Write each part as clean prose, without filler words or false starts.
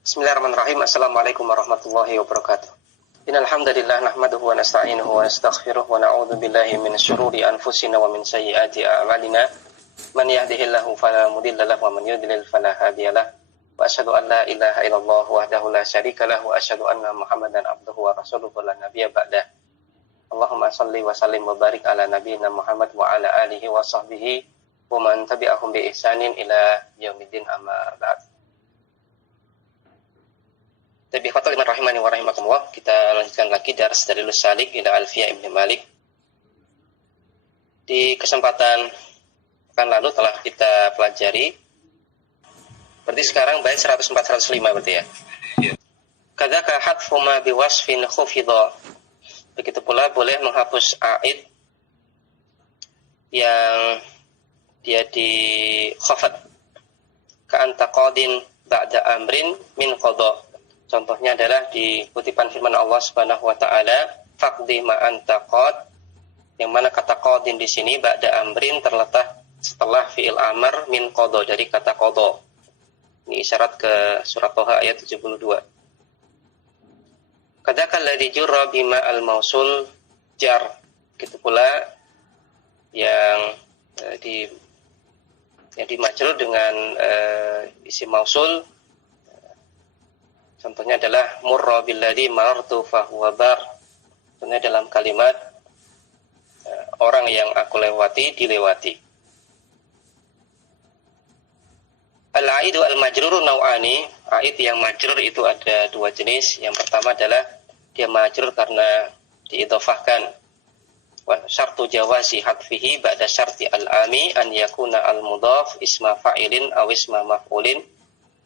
Bismillahirrahmanirrahim. Assalamualaikum warahmatullahi wabarakatuh. Innal hamdalillah nahmaduhu wa nasta'inuhu wa nastaghfiruh wa na'udzu billahi min syururi anfusina wa min sayyiati a'malina. Man yahdihillahu fala mudilla lahu wa man yudlil fala hadiyalah. Wa asyhadu an la ilaha illallah wahdahu la syarika lahu wa asyhadu anna Muhammadan abduhu wa rasuluhu la nabiyya ba'dah. Allahumma shalli wa sallim wa barik ala nabiyyina Muhammad wa ala alihi wa sahbihi wa man tabi'ahum bi ihsanin ila yaumiddin amma ba'd. Tapi khatul iman rahimani wa rahimakumullah, kita lanjutkan lagi dars dari Salik ila Alfiyah Ibn Malik. Di kesempatan pekan lalu telah kita pelajari, berarti sekarang bait 104-105 berarti ya. Kadzaka hadfu ma biwasfin khufidha. Begitu pula boleh menghapus aid yang dia di khafad. Ka anta qadin ba'da amrin min qada. Contohnya adalah di kutipan firman Allah Subhanahu wa taala, faqdi ma anta qad, yang mana kata qadin di sini ba'da amrin terletak setelah fi'il amr min qada, dari kata qada. Ini isyarat ke surat Thaha ayat 72. Kadzakal ladzi jurra bima al-mausul jar. Gitu pula yang dimajrur dengan isim mausul. Contohnya adalah murra billadzi marartu fahuwa bar. Contohnya dalam kalimat orang yang aku lewati dilewati. Al-aidu al-majruru naw'ani. Aid yang majrur itu ada dua jenis. Yang pertama adalah dia majrur karena diidhofahkan. Wa syartu jawazi hadfihi ba'da syarti al-ami an yakuna al-mudhaf isma fa'ilin aw isma maf'ulin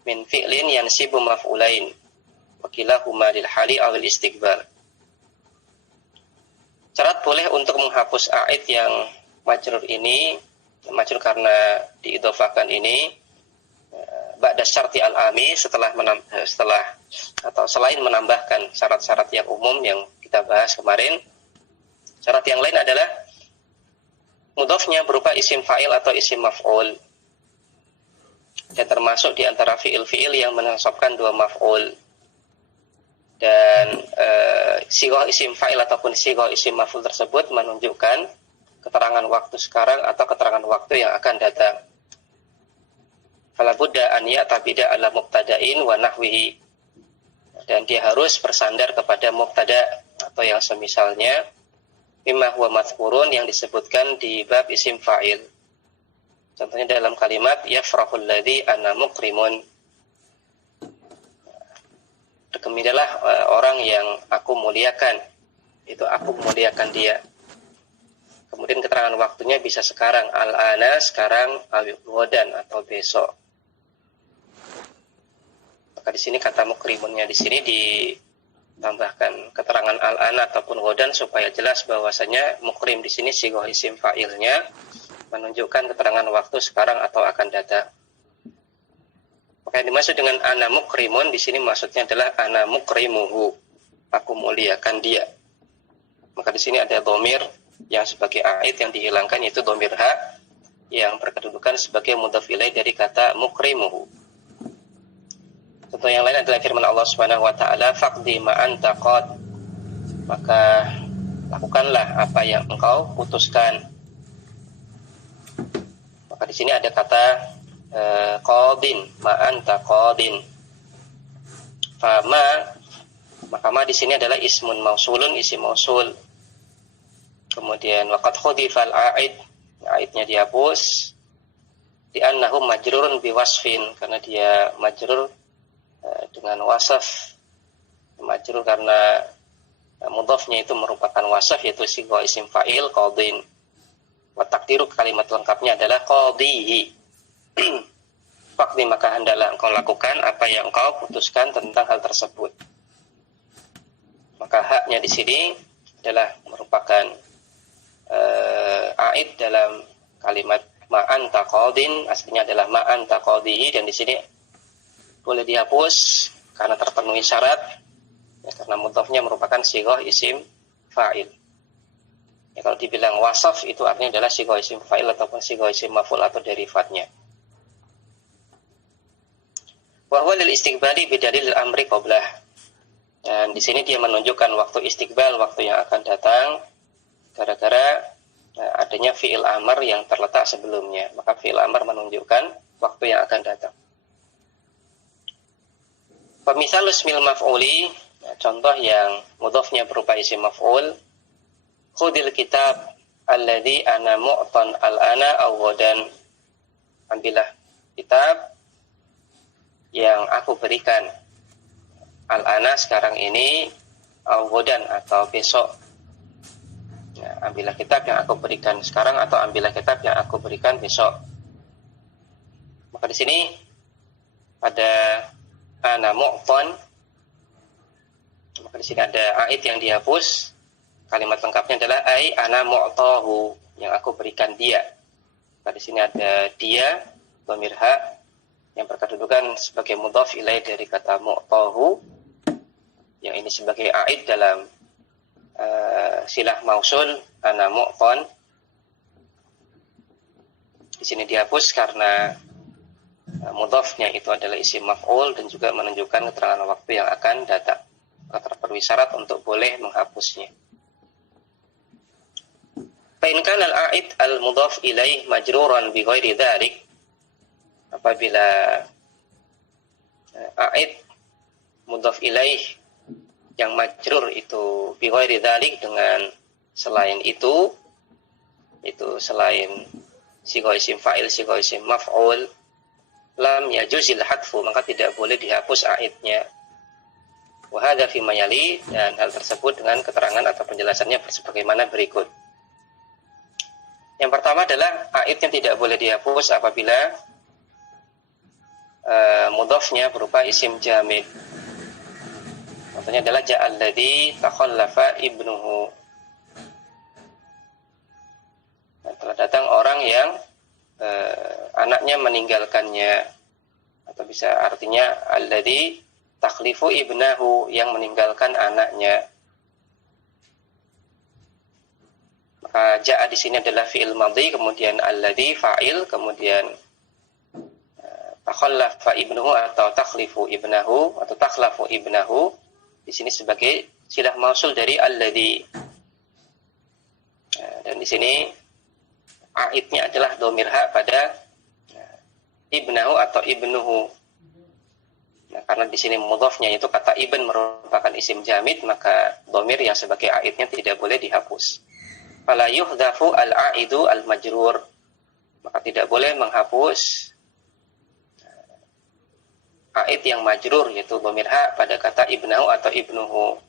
min fi'lin yansibu maf'ulain. Wakilahuma lil hali awil istiqbal. Syarat boleh untuk menghapus aid yang majrur ini, majrur karena diidhofahkan ini, ba'da syarti al-ami, selain menambahkan syarat-syarat yang umum yang kita bahas kemarin. Syarat yang lain adalah mudhofnya berupa isim fa'il atau isim maf'ul. Dan termasuk di antara fi'il-fi'il yang menasabkan dua maf'ul. Dan sighah isim fa'il ataupun sighah isim maf'ul tersebut menunjukkan keterangan waktu sekarang atau keterangan waktu yang akan datang. Fala budda an ya'tabida ala mubtada'in wa nahwihi. Dan dia harus bersandar kepada mubtada atau yang semisalnya, mimma huwa madhkurun, yang disebutkan di bab isim fa'il. Contohnya dalam kalimat yafrahul ladzi ana mukrimun. Bergembiralah orang yang aku muliakan, itu aku muliakan dia. Kemudian keterangan waktunya bisa sekarang, al-ana, sekarang, al-ghadan, atau besok. Maka di sini kata mukrimunnya di sini ditambahkan keterangan al-ana ataupun ghadan supaya jelas bahwasanya mukrim di sini sighah isim fa'ilnya menunjukkan keterangan waktu sekarang atau akan datang. Maka yang dimaksud dengan ana mukrimun di sini maksudnya adalah ana mukrimuhu, aku muliakan dia. Maka di sini ada dhamir yang sebagai aid yang dihilangkan, yaitu dhamir ha yang berkedudukan sebagai mudhaf ilaih dari kata mukrimuhu. Contoh yang lain adalah firman Allah Subhanahu wa taala, faqdi ma anta qad, maka lakukanlah apa yang engkau putuskan. Maka di sini ada kata qadin, ma anta qadin. Fama, maka ma di sini adalah ismun mausulun, isim mausul. Kemudian waqad khudifal aid, aidnya dihapus, di annahum majrurun biwasfin, karena dia majrur dengan wasaf. Majrur karena mudhafnya itu merupakan wasaf, yaitu sighah isim fa'il qadin. Wa taqdiru, kalimat lengkapnya adalah qadihi. Faqdi, maka hendaklah engkau lakukan apa yang engkau putuskan tentang hal tersebut. Maka haknya di sini adalah merupakan aid dalam kalimat ma anta qadin, aslinya adalah ma anta qadihi, dan di sini boleh dihapus karena terpenuhi syarat, ya, karena mudhafnya merupakan sighah isim fa'il. Ya, kalau dibilang wasaf itu artinya adalah sighah isim fa'il ataupun sighah isim maf'ul atau derivatnya. Wa huwa lil istiqbali bidalil amri qablah. Dan di sini dia menunjukkan waktu istiqbal, waktu yang akan datang, gara-gara adanya fi'il amr yang terletak sebelumnya. Maka fi'il amr menunjukkan waktu yang akan datang. Pemisal ismil maf'uli, contoh yang mudhafnya berupa isim maf'ul. Khudil kitab alladhi ana mu'tan al-ana awwadan. Ambillah kitab yang aku berikan al-ana sekarang ini, awwadan atau besok. Ambillah kitab yang aku berikan sekarang atau ambillah kitab yang aku berikan besok. Maka di sini pada ana mu'tan, maka di sini ada a'id yang dihapus. Kalimat lengkapnya adalah ai ana mu'tahu, yang aku berikan dia. Maka di sini ada dia, dhamir ha, yang berkedudukan sebagai mudhaf ilaih dari kata mu'tahu, yang ini sebagai a'id dalam silah mausul ana mu'tan. Di sini dihapus karena mudhafnya itu adalah isim maf'ul dan juga menunjukkan keterangan waktu yang akan datang. Maka terpenuhi syarat untuk boleh menghapusnya. Fa in kana al-a'id al-mudhaf ilaih majruran bi ghairi dzalik, apabila a'id mudhaf ilaih yang majrur itu bi ghairi dzalik, dengan selain itu selain sigha isim fa'il, sigha isim maf'ul, lam yajuzil hadfu, maka tidak boleh dihapus a'idnya. Wa hadza fi mayali, dan hal tersebut dengan keterangan atau penjelasannya sebagaimana berikut. Yang pertama adalah a'id yang tidak boleh dihapus apabila mudhafnya berupa isim jamid. Contohnya adalah ja'alladzi takhallafa ibnuhu. Telah datang orang yang anaknya meninggalkannya, atau bisa artinya alladzi takhlifu ibnahu, yang meninggalkan anaknya. Maka ja'a di sini adalah fi'il madhi, kemudian alladzi fa'il, kemudian takhallafa ibnuhu atau takhlifu ibnahu atau takhlafu ibnahu di sini sebagai silah mausul dari alladzi. Dan di sini a'idnya adalah dhamir ha pada ibnahu atau ibnuhu. Nah, karena di sini mudhafnya itu kata ibn merupakan isim jamid, maka dhamir yang sebagai a'idnya tidak boleh dihapus. Fala yuhdhafu al-a'idu al-majrur, maka tidak boleh menghapus a'id yang majrur, yaitu dhamir ha pada kata ibnahu atau ibnuhu.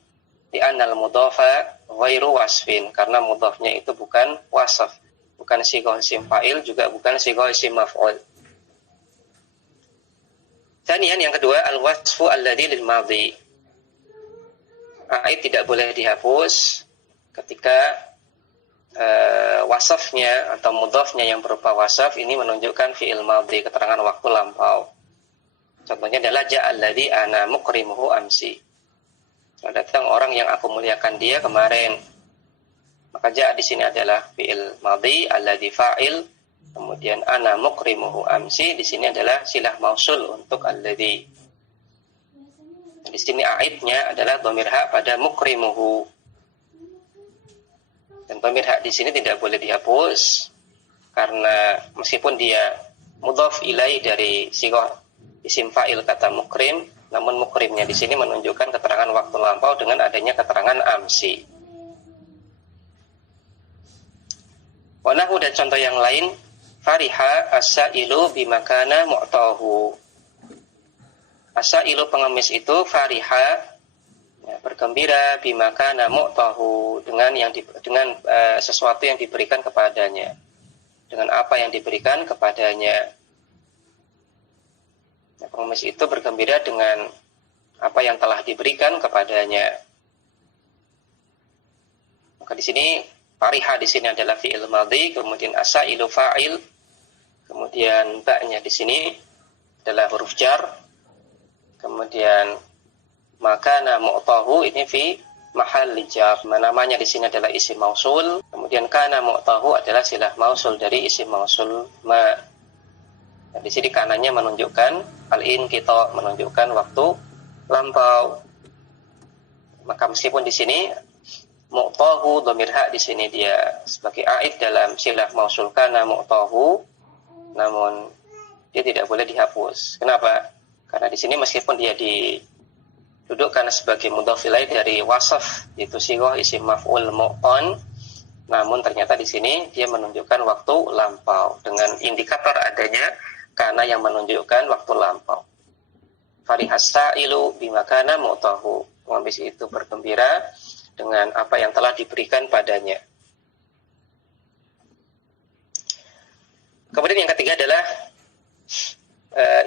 Di annal mudhafa ghairu wasfin, karena mudhafnya itu bukan wasaf, bukan sigha isim fa'il, juga bukan sigha isim maf'ul. Kemudian yang kedua, al-wasfu alladzi lil madhi. A'id tidak boleh dihapus ketika wasafnya atau mudhafnya yang berupa wasaf ini menunjukkan fi'il madhi, keterangan waktu lampau. Contohnya adalah ja'alladzi ana mukrimuhu amsi. Datang orang yang aku muliakan dia kemarin. Maka ja'a di sini adalah fi'il madhi, alladzi fa'il, kemudian ana mukrimuhu amsi di sini adalah silah mausul untuk alladzi. Di sini a'idnya adalah dhamir ha pada mukrimuhu. Dan dhamir ha di sini tidak boleh dihapus karena meskipun dia mudhaf ilai dari sigha isim fa'il kata mukrim, namun mukrimnya di sini menunjukkan keterangan waktu lampau dengan adanya keterangan amsi. Wanahu, dan contoh yang lain, fariha as-sa'ilu bimakana mu'tahu. As-sa'ilu pengemis itu, fariha ya, bergembira, bimakana mu'tahu, dengan sesuatu yang diberikan kepadanya, dengan apa yang diberikan kepadanya. Ya, pengemis itu bergembira dengan apa yang telah diberikan kepadanya. Maka di sini fariha di sini adalah fi'il madhi, kemudian as-sa'ilu fa'il, kemudian ba'nya di sini adalah huruf jar, kemudian makana mu'tahu ini fi mahalli jar, namanya di sini adalah isim mausul, kemudian kana mu'tahu adalah silah mausul dari isim mausul ma. Nah, di sini kanannya menunjukkan al-inqita, menunjukkan waktu lampau. Maka meskipun di sini mu'tahu dhamir ha di sini dia sebagai aid dalam silah mausul kana mu'tahu, namun dia tidak boleh dihapus. Kenapa? Karena di sini meskipun dia didudukkan sebagai mudhaf ilaih dari wasaf, yaitu sighah isim maf'ul mu'tan, namun ternyata di sini dia menunjukkan waktu lampau dengan indikator adanya karena yang menunjukkan waktu lampau. Farihas sa'ilu bimakana mu'tahu. Pengemis itu bergembira dengan apa yang telah diberikan padanya. Kemudian yang ketiga adalah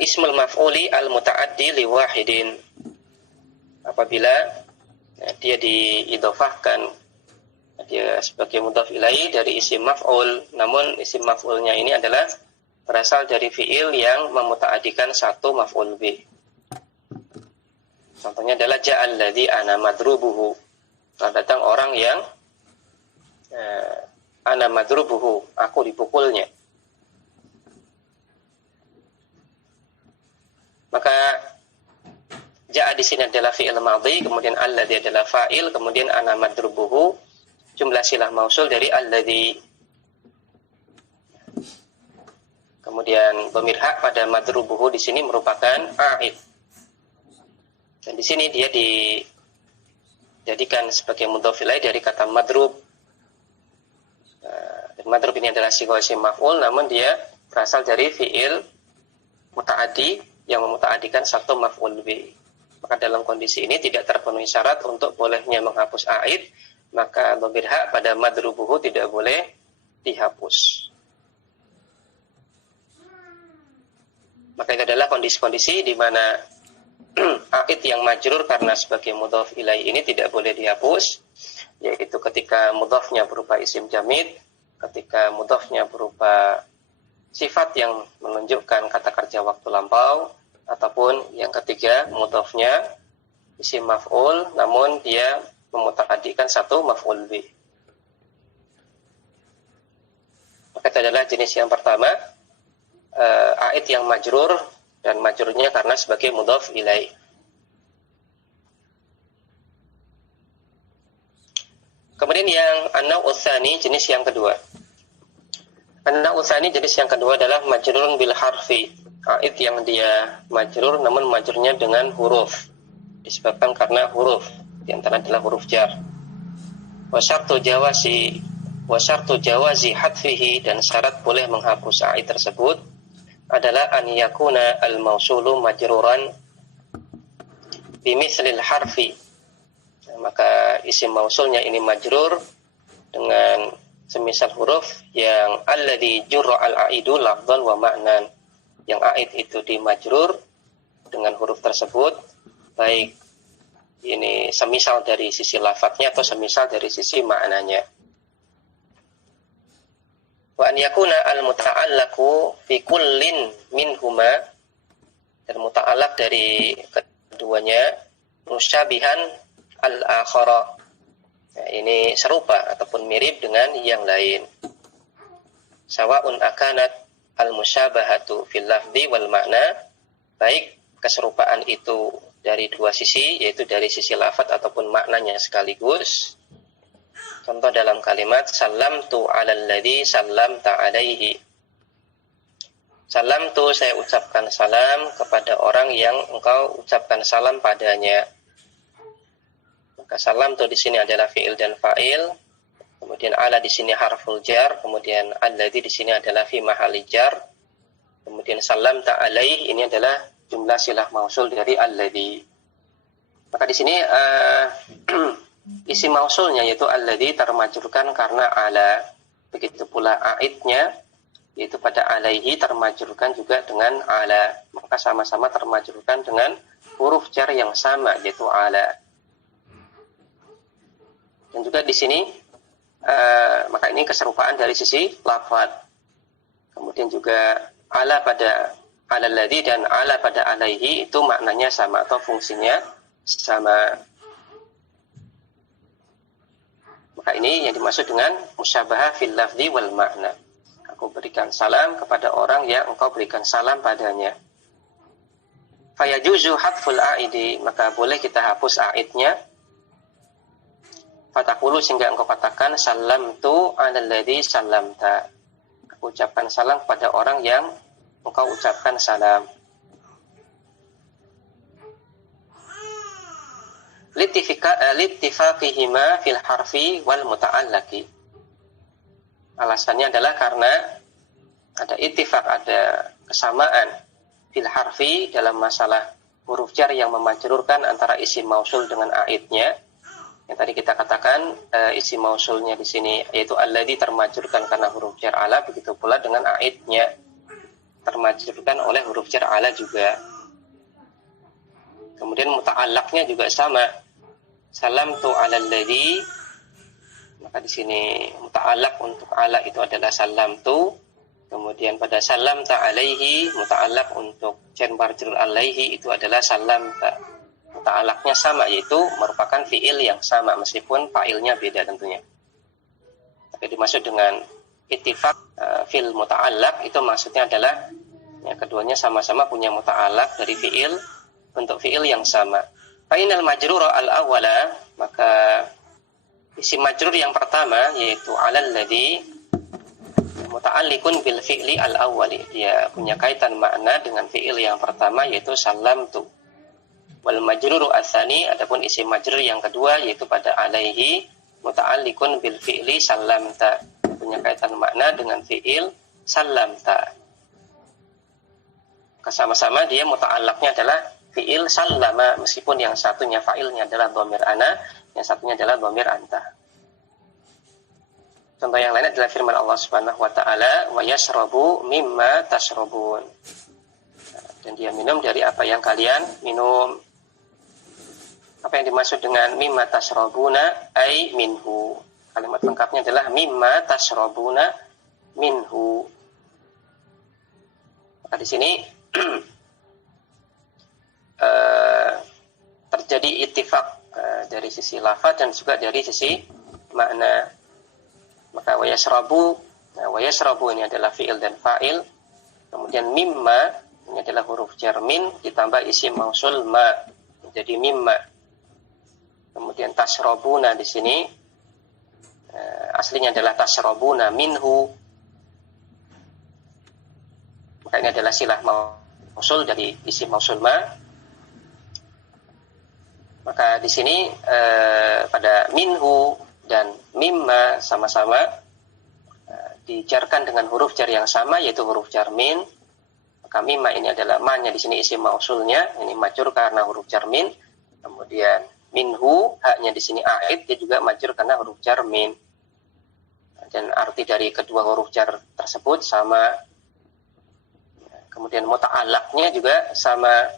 ismul maf'uli al-muta'addi li wahidin. Apabila dia diidhofahkan, dia sebagai mudhaf ilaih dari isim maf'ul, namun isim maf'ulnya ini adalah berasal dari fi'il yang memuta'addikan satu maf'ul bih. Contohnya adalah ja'al ladzi ana madrubuhu. Telah datang orang yang ana madrubuhu, aku dipukulnya. Maka ja'a di sini adalah fi'il madhi, kemudian alladzi adalah fa'il, kemudian ana madrubuhu jumlah silah mausul dari alladzi. Kemudian dhamir ha pada madrubuhu di sini merupakan a'id. Dan di sini dia dijadikan sebagai mudhaf ilaih dari kata madrub. Dan madrub ini adalah sighah isim maf'ul, namun dia berasal dari fi'il muta'addi yang memuta'addikan satu maf'ul bih. Maka dalam kondisi ini tidak terpenuhi syarat untuk bolehnya menghapus a'id, maka dhamir ha pada madrubuhu tidak boleh dihapus. Maka itu adalah kondisi-kondisi di mana a'id yang majrur karena sebagai mudhaf ilaih ini tidak boleh dihapus, yaitu ketika mudhafnya berupa isim jamid, ketika mudhafnya berupa sifat yang menunjukkan kata kerja waktu lampau, ataupun yang ketiga mudhafnya isim maf'ul namun dia memuta'addikan satu maf'ul bih. Maka itu adalah jenis yang pertama, a'id yang majrur dan majrurnya karena sebagai mudhaf ilaih. Kemudian yang an-naw'u tsani, jenis yang kedua. An-naw'u tsani, jenis yang kedua adalah majrurun bil harfi. A'id yang dia majrur namun majrurnya dengan huruf, disebabkan karena huruf, di antara adalah huruf jar. Wa syartu jawazi hadfihi, dan syarat boleh menghapus a'id tersebut adalah an yakuna al-mausulu majruran bimithlil harfi. Maka isim mausulnya ini majrur dengan semisal huruf yang alladzi jurra al-aidu lafdhan wa ma'nan, yang a'id itu dimajrur dengan huruf tersebut, baik ini semisal dari sisi lafadznya atau semisal dari sisi maknanya. Wa an yakuna al-muta'allaqu fi kullin minhuma, dan muta'allaq dari keduanya musyabihan al-akhara, ini serupa ataupun mirip dengan yang lain. Sawa'un akanat al-musyabahatu fil lafzi wal makna, baik keserupaan itu dari dua sisi, yaitu dari sisi lafaz ataupun maknanya sekaligus. Contoh dalam kalimat salamtu 'alal ladzi sallamta 'alaihi. Salamtu, saya ucapkan salam kepada orang yang engkau ucapkan salam padanya. Maka salamtu di sini adalah fi'il dan fa'il. Kemudian 'ala di sini harful jar, kemudian alladzi di sini adalah fi mahalli jar. Kemudian salamta 'alaihi ini adalah jumlah silah mausul dari alladzi. Maka di sini isim mausulnya yaitu alladzi termajrurkan karena ala. Begitu pula a'idnya yaitu pada alaihi termajrurkan juga dengan ala. Maka sama-sama termajrurkan dengan huruf jar yang sama yaitu ala. Dan juga di sini maka ini keserupaan dari sisi lafaz. Kemudian juga ala pada alalladzi dan ala pada alaihi itu maknanya sama atau fungsinya sama. Maka ini yang dimaksud dengan musyabahah fil lafzi wal makna. Aku berikan salam kepada orang yang engkau berikan salam padanya. Fayajuzu hadful a'idi, maka boleh kita hapus a'idnya. Fatakulu, sehingga engkau katakan salamtu 'alal ladzi salamta. Aku ucapkan salam kepada orang yang engkau ucapkan salam. Littifaqihima fil harfi wal muta'allaqi. Alasannya adalah karena ada ittifaq, ada kesamaan fil harfi dalam masalah huruf jar yang memajrurkan antara isim mausul dengan aidnya. Yang tadi kita katakan isim mausulnya di sini yaitu alladzi termajrurkan karena huruf jar ala, begitu pula dengan aidnya termajrurkan oleh huruf jar ala juga. Kemudian muta'allaqnya juga sama. Salamtu 'alal ladzi, maka di sini muta'allaq untuk ala itu adalah salamtu. Kemudian pada salamta alaihi, muta'allaq untuk jar majrur alaihi itu adalah salamta. Muta'allaqnya sama, yaitu merupakan fiil yang sama meskipun fa'ilnya beda tentunya. Tapi dimaksud dengan ittifaq fil muta'allaq itu maksudnya adalah ya, keduanya sama-sama punya muta'allaq dari fiil, bentuk fiil yang sama. Fainal majrura al-awwala, maka isim majrur yang pertama yaitu 'alal ladzi muta'alliqun bil fi'li al-awwali, dia punya kaitan makna dengan fi'il yang pertama yaitu salamtu. Wal majruru ats-tsani, adapun isim majrur yang kedua yaitu pada alaihi muta'alliqun bil fi'li salamta, punya kaitan makna dengan fi'il salamta. Sama-sama dia muta'allaqnya adalah fi'il sallama, meskipun yang satunya fa'ilnya adalah dhamir ana, yang satunya adalah dhamir anta. Contoh yang lain adalah firman Allah Subhanahu wa taala, "Wa yashrabu mimma tashrabun." Dan dia minum dari apa yang kalian minum. Apa yang dimaksud dengan mimma tashrabuna ai minhu. Kalimat lengkapnya adalah mimma tashrabuna minhu. Maka di sini terjadi ittifaq dari sisi lafaz dan juga dari sisi makna. Maka wa yashrabu ini adalah fi'il dan fa'il. Kemudian mimma ini adalah huruf jar min ditambah isim mausul ma menjadi mimma. Kemudian tashrabuna di sini aslinya adalah tashrabuna minhu. Maka ini adalah silah mausul dari isim mausul ma. Maka di sini pada minhu dan mimma sama-sama dijarkan dengan huruf jar yang sama yaitu huruf jar min. Maka mimma ini adalah ma-nya di sini isim mausulnya, ini majrur karena huruf jar min. Kemudian minhu, haknya di sini aid, dia juga majrur karena huruf jar min. Dan arti dari kedua huruf jar tersebut sama. Kemudian muta'allaqnya juga sama.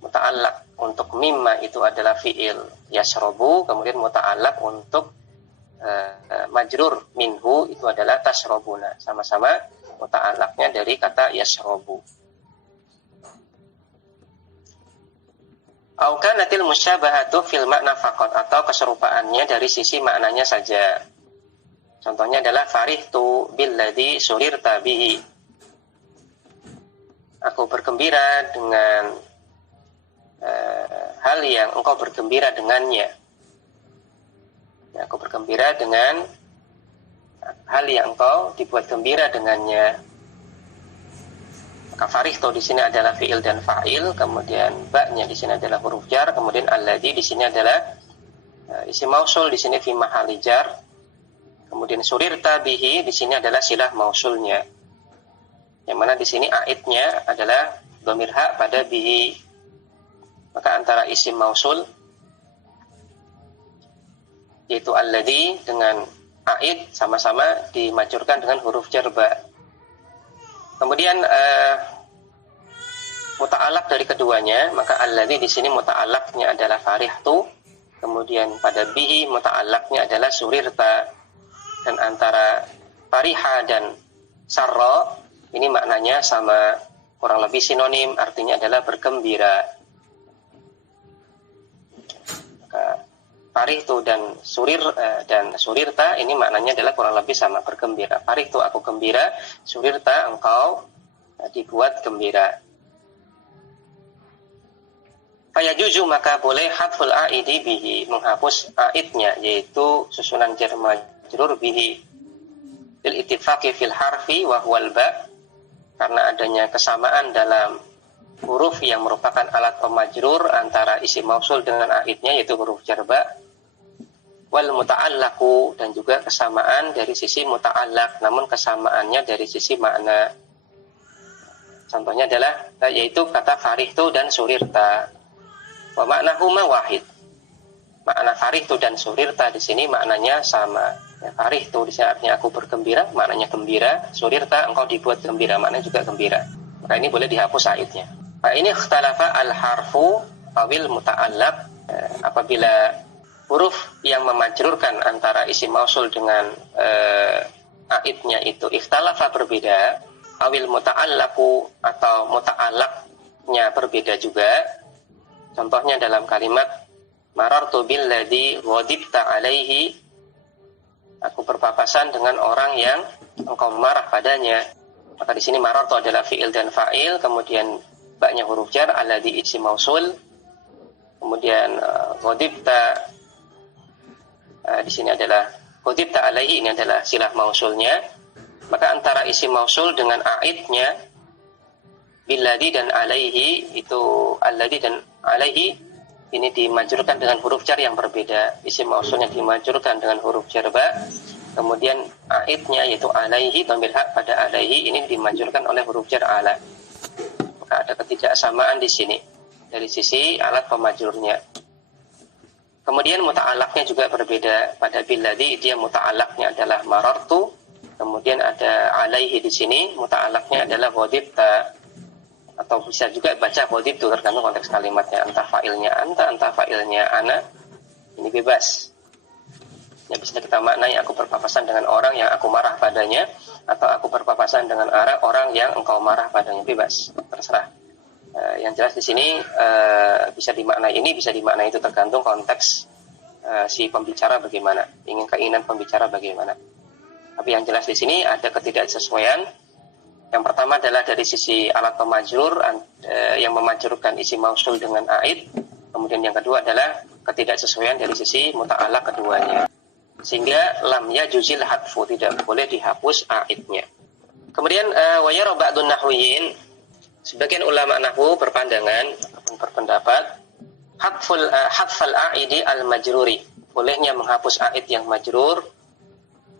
Muta'allaq untuk mimma itu adalah fi'il yashrabu, kemudian muta'allaq untuk majrur minhu itu adalah tashrabuna. Sama-sama muta'allaqnya dari kata yashrabu. Au kanatil musyabahatu fil makna faqat, atau keserupaannya dari sisi maknanya saja. Contohnya adalah farihtu billadzi surirta bihi. Aku bergembira dengan hal yang engkau bergembira dengannya. Aku bergembira dengan hal yang engkau dibuat gembira dengannya. Maka farihtu di sini adalah fiil dan fa'il, kemudian ba-nya di sini adalah huruf jar, kemudian alladzi di sini adalah isim mausul, di sini fi mahalli jar. Kemudian surirta bihi di sini adalah silah mausulnya. Yang mana di sini aidnya adalah dhamir ha pada bihi. Maka antara isim mausul yaitu alladzi dengan aid sama-sama dimajrurkan dengan huruf jar ba. Kemudian muta'allaq dari keduanya, maka alladzi di sini muta'allaqnya adalah farihtu, kemudian pada bihi muta'allaqnya adalah surirta. Dan antara fariha dan sarra ini maknanya sama, kurang lebih sinonim, artinya adalah bergembira. farihtu dan surirta ini maknanya adalah kurang lebih sama, bergembira. Farihtu aku gembira, surirta engkau dibuat gembira. Fayajuzu maka boleh hadful aidi bihi, menghapus aidnya, yaitu susunan jar majrur bihi lil ittifaqi fil harfi wa huwal ba, karena adanya kesamaan dalam huruf yang merupakan alat pemajrur antara isim mausul dengan aidnya, yaitu huruf jar ba. Wal muta'allaqu, dan juga kesamaan dari sisi muta'allaq, namun kesamaannya dari sisi makna. Contohnya adalah yaitu kata farihtu dan surirta. Wa maknahuma wahid. Makna farihtu dan surirta di sini maknanya sama. Ya, farihtu di sini artinya aku bergembira, maknanya gembira. Surirta engkau dibuat gembira, maknanya juga gembira. Maka ini boleh dihapus aidnya. Nah, ini ikhtalafa al-harfu awil muta'allaq, apabila huruf yang memajrurkan antara isim mausul dengan aidnya itu ikhtalafa berbeda, awil muta'allaqu atau muta'allaqnya berbeda juga. Contohnya dalam kalimat marartu billadzi ghadibta alaihi, aku berpapasan dengan orang yang engkau marah padanya. Maka di sini marartu adalah fiil dan fa'il, kemudian ba-nya huruf jar, alladzi isim mausul, kemudian ghadibta di sini adalah ghadibta alaihi, ini adalah silah mausulnya. Maka antara isim mausul dengan aidnya billadzi dan alaihi, itu alladzi dan alaihi ini dimajrurkan dengan huruf jar yang berbeda. Isim mausulnya dimajrurkan dengan huruf jar ba, kemudian aidnya yaitu alaihi, dhamir hak pada alaihi ini dimajrurkan oleh huruf jar ala. Maka ada ketidaksamaan di sini dari sisi alat pemajrurnya. Kemudian muta'allaqnya juga berbeda. Pada billadzi dia muta'allaqnya adalah marartu, kemudian ada alaihi di sini muta'allaqnya adalah ghadibta, atau bisa juga baca ghadibtu, tergantung konteks kalimatnya, entah fa'ilnya anta, entah fa'ilnya ana, ini bebas. Ya, bisa kita maknai aku berpapasan dengan orang yang aku marah padanya, atau aku berpapasan dengan orang yang engkau marah padanya, bebas, terserah. Yang jelas di sini bisa dimaknai ini, bisa dimaknai itu, tergantung konteks si pembicara bagaimana, keinginan pembicara bagaimana. Tapi yang jelas di sini ada ketidaksesuaian. Yang pertama adalah dari sisi alat pemajrur yang memajrurkan isim mausul dengan aid. Kemudian yang kedua adalah ketidaksesuaian dari sisi muta'allaq keduanya. Sehingga lam yajuzil hadfu, tidak boleh dihapus aidnya. Kemudian wa yara ba'dun nahwiyin, sebagian ulama nahwu berpandangan ataupun berpendapat hadfal aidi al majruri, bolehnya menghapus aid yang majrur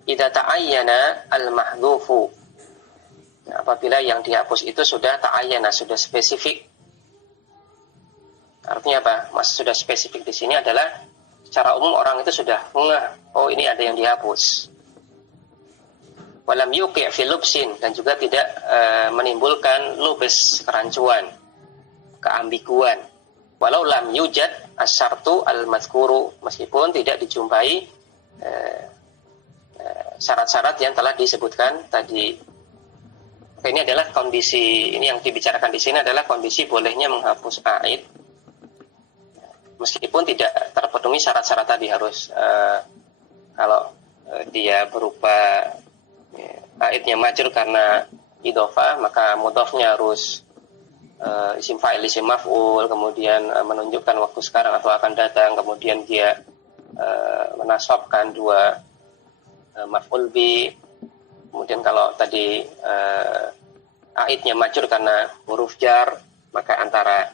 idza ta'ayyana al mahdhufu, apabila yang dihapus itu sudah ta'ayyana, sudah spesifik. Artinya apa? Maksud sudah spesifik di sini adalah secara umum orang itu sudah ngeh, oh ini ada yang dihapus. Walam yuqi' fi lubsin, dan juga tidak menimbulkan lubes, kerancuan, keambiguan. Walau lam yujad asyartu al-mazkuru, meskipun tidak dijumpai syarat-syarat yang telah disebutkan tadi. Ini adalah kondisi, ini yang dibicarakan di sini adalah kondisi bolehnya menghapus aid meskipun tidak terpenuhi syarat-syarat tadi. Harus kalau dia berupa aidnya majrur karena idhofah, maka mudhofnya harus isim fa'il, isim maf'ul, kemudian menunjukkan waktu sekarang atau akan datang, kemudian dia menasabkan dua maf'ul bi. Kemudian kalau tadi aidnya majrur karena huruf jar, maka antara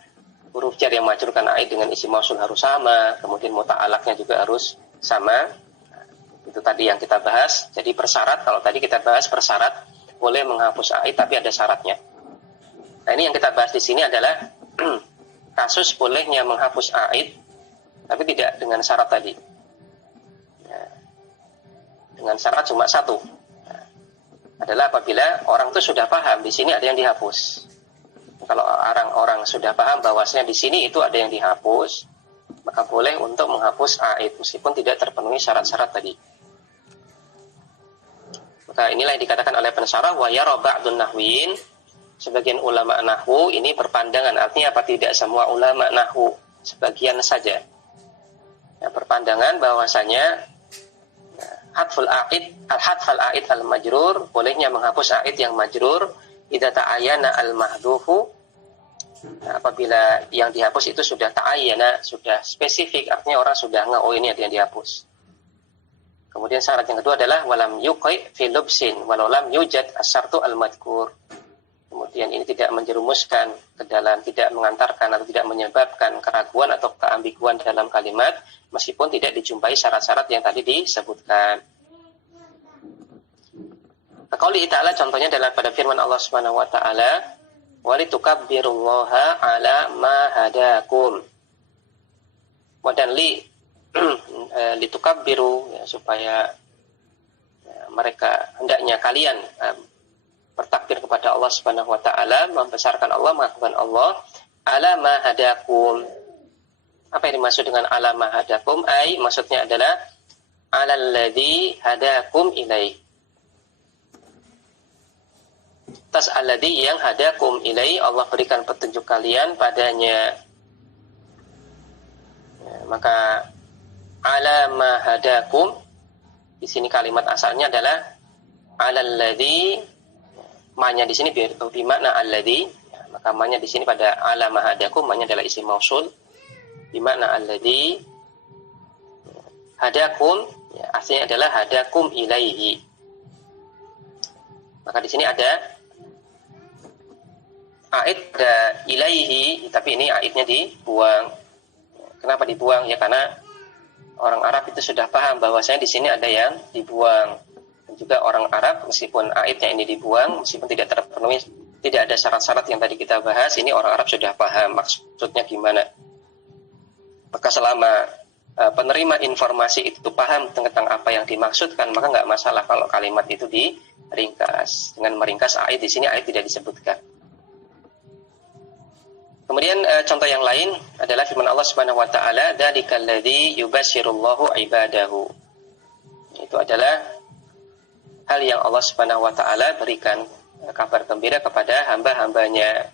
huruf jar yang majrur karena aid dengan isim mausul harus sama, kemudian muta'allaqnya juga harus sama. Itu tadi yang kita bahas. Jadi persyarat, kalau tadi kita bahas persyarat boleh menghapus aid tapi ada syaratnya. Nah, ini yang kita bahas di sini adalah kasus bolehnya menghapus aid tapi tidak dengan syarat tadi. Nah, dengan syarat cuma satu, adalah apabila orang itu sudah paham di sini ada yang dihapus. Kalau orang sudah paham bahwasanya di sini itu ada yang dihapus, maka boleh untuk menghapus aid meskipun tidak terpenuhi syarat-syarat tadi. Maka inilah yang dikatakan oleh pensyarah wa yara ba'dun nahwiyin, sebagian ulama nahwu ini berpandangan. Artinya apa? Tidak semua ulama nahwu, sebagian saja. berpandangan bahwasanya hadful a'id al-majrur, bolehnya menghapus a'id yang majrur idza ta'ayyana al-mahdhufu, apabila yang dihapus itu sudah ta'ayyana, sudah spesifik, artinya orang sudah oh ini yang dihapus. Kemudian syarat yang kedua adalah walam yuqi fi lubsin walau lam yujad asyartu al-madhkur. Kemudian ini tidak menjerumuskan ke dalam, tidak mengantarkan atau tidak menyebabkan keraguan atau keambiguan dalam kalimat, meskipun tidak dijumpai syarat-syarat yang tadi disebutkan. Qauli ta'ala, contohnya adalah pada firman Allah Subhanahu wa taala, walitukabbirullaha ala ma hadakum. Dan litukabbiru, ya, supaya mereka hendaknya kalian bertakbir kepada Allah Subhanahu wa taala, membesarkan Allah, mengagungkan Allah, ala ma hadakum. Apa yang dimaksud dengan ala ma hadakum? Maksudnya adalah alal ladzi hadakum ilaih. Tas alladzi yang hadakum ilaih, Allah berikan petunjuk kalian padanya. Ya, maka ala ma hadakum di sini kalimat asalnya adalah alal ladzi, ma-nya di sini bermakna alladzi, ya, maka ma-nya di sini pada ala ma hadakum, ma-nya adalah isim mausul bermakna alladzi hadakum, ya, artinya adalah hadakum ilaihi. Maka di sini ada a'id pada ilaihi, tapi ini a'idnya dibuang. Kenapa dibuang? Ya karena orang Arab itu sudah paham bahwasanya di sini ada yang dibuang. Dan juga orang Arab, meskipun a'idnya ini dibuang, meskipun tidak terpenuhi, tidak ada syarat-syarat yang tadi kita bahas, ini orang Arab sudah paham maksudnya gimana. Maka selama penerima informasi itu paham tentang apa yang dimaksudkan, maka nggak masalah kalau kalimat itu diringkas. Dengan meringkas a'id, di sini a'id tidak disebutkan. Kemudian contoh yang lain adalah firman Allah Subhanahu wa taala, "Dzalikal ladzi yubasyirullahu ibadahu." Itu adalah hal yang Allah Subhanahu wa taala berikan kabar gembira kepada hamba-hambanya.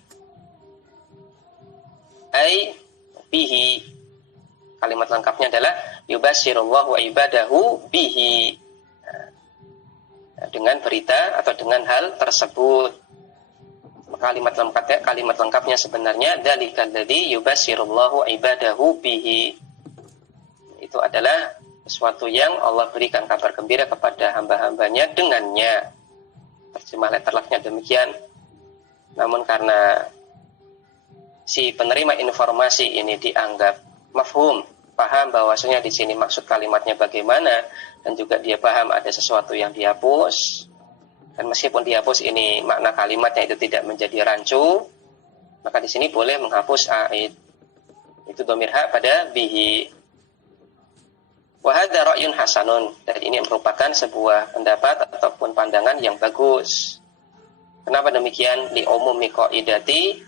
Bihi. Kalimat lengkapnya adalah yubasyirullahu ibadahu bihi. Dengan berita atau dengan hal tersebut. Kalimat lengkapnya sebenarnya dzalikal ladzi yubasyirullahu ibadahu bihi. Itu adalah sesuatu yang Allah berikan kabar gembira kepada hamba-hambanya dengannya. Terjemah letterlaknya demikian. Namun karena si penerima informasi ini dianggap mafhum, paham bahwasanya di sini maksud kalimatnya bagaimana, dan juga dia paham ada sesuatu yang dihapus. Dan meskipun dihapus ini makna kalimatnya itu tidak menjadi rancu, maka di sini boleh menghapus a'id. Itu dhamir ha pada bihi. Wa hadza ra'yun hasanun, dan ini merupakan sebuah pendapat ataupun pandangan yang bagus. Kenapa demikian? Li umumi qaidati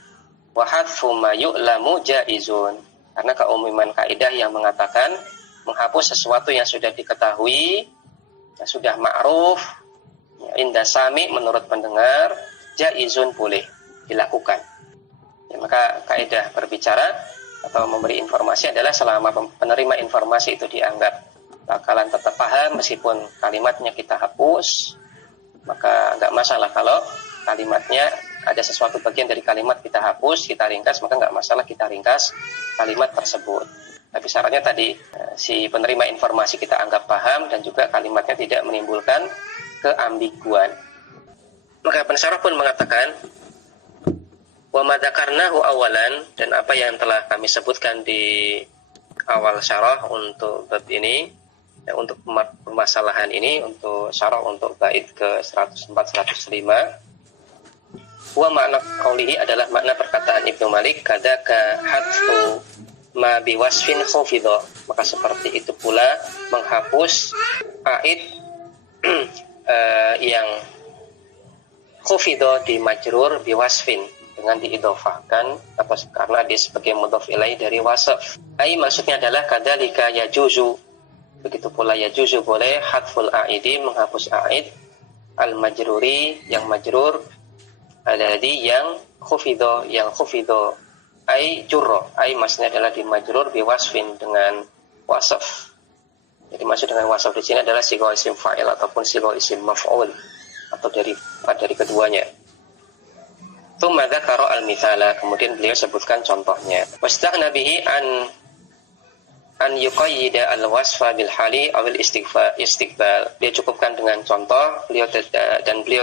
wa hadfu ma yu'lamu jaizun. Karena keumuman kaidah yang mengatakan menghapus sesuatu yang sudah diketahui, yang sudah ma'ruf, inda sami, menurut pendengar, jaizun, boleh dilakukan. Ya, maka kaidah berbicara atau memberi informasi adalah selama penerima informasi itu dianggap bakalan tetap paham meskipun kalimatnya kita hapus, maka nggak masalah kalau kalimatnya ada sesuatu bagian dari kalimat kita hapus, kita ringkas, maka nggak masalah kita ringkas kalimat tersebut. Tapi syaratnya tadi, si penerima informasi kita anggap paham dan juga kalimatnya tidak menimbulkan keambiguan. Maka pensyarah pun mengatakan, wa ma dzakarnahu awalan, dan apa yang telah kami sebutkan di awal syarah untuk bab ini, ya, untuk permasalahan ini, untuk syarah untuk bait ke 104-105, wa makna qaulihi adalah makna perkataan Ibnu Malik, kadzaka hadfu ma biwasfin khufidha, maka seperti itu pula menghapus a'id yang khufidha di majrur biwasfin, dengan diidhofahkan atau karena dia sebagai mudhof ilaih dari wasf. Maksudnya adalah kadzalika yajuzu, begitu pula yajuzu boleh hadful a'idi, menghapus a'id al majruri yang majrur, alladhi yang khufidha jurra, maksudnya adalah di majrur biwasfin, dengan wasaf. Jadi maksud dengan wasaf di sini adalah sigha isim fa'il ataupun sigha isim maf'ul atau dari keduanya. Tsumma dzakara al-mithala, kemudian beliau sebutkan contohnya. Wastaghna bihi an yuqayyida al-wasfa bil hali awil istiqbal. Dia cukupkan dengan contoh, beliau